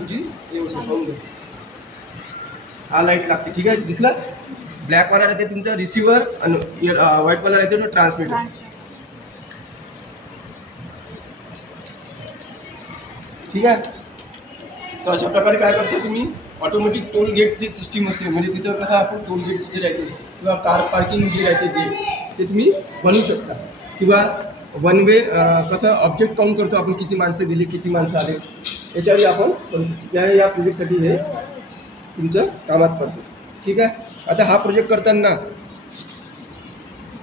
तुमची व्यवस्था पाहून घ्या. हा लाईट लागते. ठीक आहे, दिसला. ब्लॅक वाला आहे ते तुमचा रिसिव्हर आणि व्हाईट वाला आहे ते ट्रान्समीटर. ठीक आहे. तर अशा प्रकारे काय करता तुम्ही ऑटोमॅटिक टोल गेटची सिस्टीम असते. म्हणजे तिथं कसं आपण टोल गेट जे राहते किंवा कार पार्किंग जे राहते ते तुम्ही बनवू शकता. किंवा वन वे कसं ऑब्जेक्ट काउंट करतो आपण, किती माणसं दिली किती माणसं आले याच्यावर आपण बनवू शकतो. या प्रोजेक्टसाठी हे तुमचं कामात पडतं. ठीक आहे. आता हा प्रोजेक्ट करताना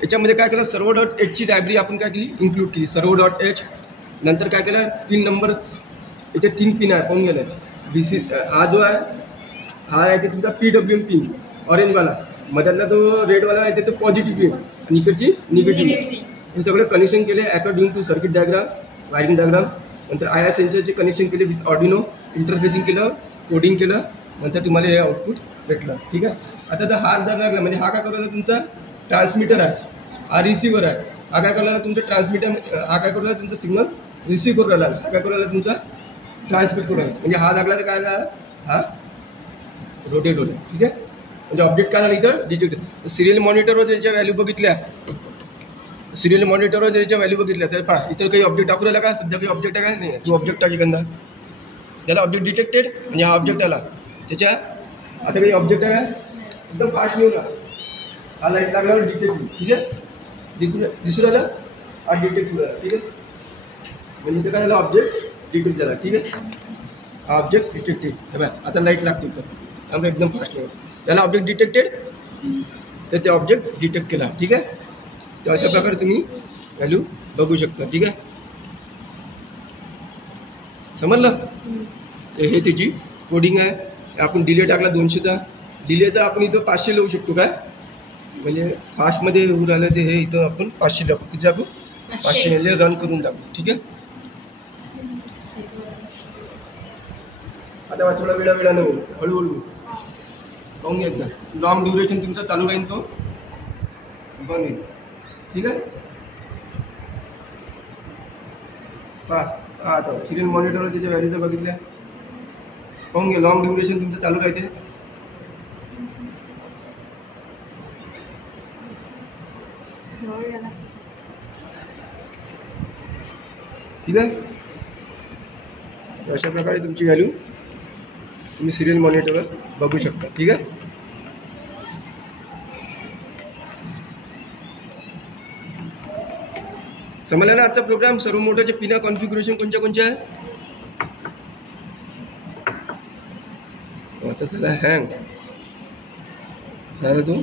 याच्यामध्ये काय केलं, सर्व डॉट एचची लायब्ररी आपण काय केली इन्क्लूड केली. सर्व डॉट एच नंतर काय केलं, पिन नंबर याचे 3 पिन आहे पाहून गेले. VC हा जो आहे हा आहे ते तुमचा PWM पिन ऑरेंजवाला, मधातला तो रेडवाला आहे ते पॉझिटिव्ह पिन आणि इकडची निगेटिव्ह. हे सगळं कनेक्शन केले according to circuit diagram, wiring diagram. नंतर IR सेन्सरचे कनेक्शन केले विथ ऑर्डिनो, इंटरफेसिंग केलं, कोडिंग केलं, नंतर तुम्हाला हे आउटपुट भेटलं. ठीक आहे. आता जर हा जर लागला म्हणजे हा काय करू लागला तुमचा ट्रान्समीटर आहे, हा रिसिव्हर आहे. हा काय करू लागला तुमचा ट्रान्समीटर, हा काय करू लागला तुमचा सिग्नल रिसिव्ह करू लागला, हा काय करू लागला तुमचा ट्रान्समिट करू लागला. म्हणजे हा लागला तर काय लागला, हा रोटेट होईल. ठीक आहे. म्हणजे ऑब्जेक्ट काय झालं इथं डिटेक्ट. सिरियल मॉनिटरवर त्याच्या व्हॅल्यू बघितल्या, सिरियल मॉनिटरवर त्याच्या व्हॅल्यू बघितल्या तर पहा इतर काही ऑब्जेक्ट दाखवू राहिला का, सध्या काही ऑब्जेक्ट आहे का नाही. तो ऑब्जेक्ट टाकी कंदा त्याला ऑब्जेक्ट डिटेक्टेड म्हणजे हा ऑब्जेक्ट आला त्याच्या. आता काही ऑब्जेक्ट आहे का एकदम फास्ट लिहू ना, हा लाईट लागल्यावर डिटेक्ट होईल. ठीक आहे. दिसून राहिलं हा डिटेक्ट होईल. ठीक आहे. म्हणजे इथं काय झालं ऑब्जेक्ट डिटेक्ट झाला. ठीक आहे. हा ऑब्जेक्ट डिटेक्टेड. हे बघा आता लाईट लागते तर त्यामुळे एकदम फास्ट लिहू. त्याला ऑब्जेक्ट डिटेक्टेड तर ते ऑब्जेक्ट डिटेक्ट केला. ठीक आहे. तर अशा प्रकारे तुम्ही व्हॅल्यू बघू शकता. ठीक आहे. समजलं. तर हे त्याची कोडिंग आहे. आपण डिले टाकला 200चा, डिलेचा आपण इथं 500 लावू शकतो. काय म्हणजे फास्टमध्ये होऊ राहिलं ते हे इथं आपण 500 टाकू. किती टाकू 500 म्हणजे रन करून टाकू. ठीक आहे. आता थोडा वेळानं होईल, हळूहळू पाहून घ्या. एकदा लॉंग ड्युरेशन तुमचा चालू राहील तो बनेल. ठीक आहे. पहा आता सिरियल मॉनिटरवर त्याच्या व्हॅल्यू तर बघितल्या पाहून घ्या. लॉंग ड्युरेशन तुमचं चालू राहते. ठीक आहे. अशा प्रकारे तुमची व्हॅल्यू तुम्ही सिरियल मॉनिटरवर बघू शकता. ठीक आहे. समजलं ना आजचा प्रोग्राम. सर्व मोटरचे पिना कॉन्फिगरेशन कोणत्या आहे. आता त्याला हँग झालं तो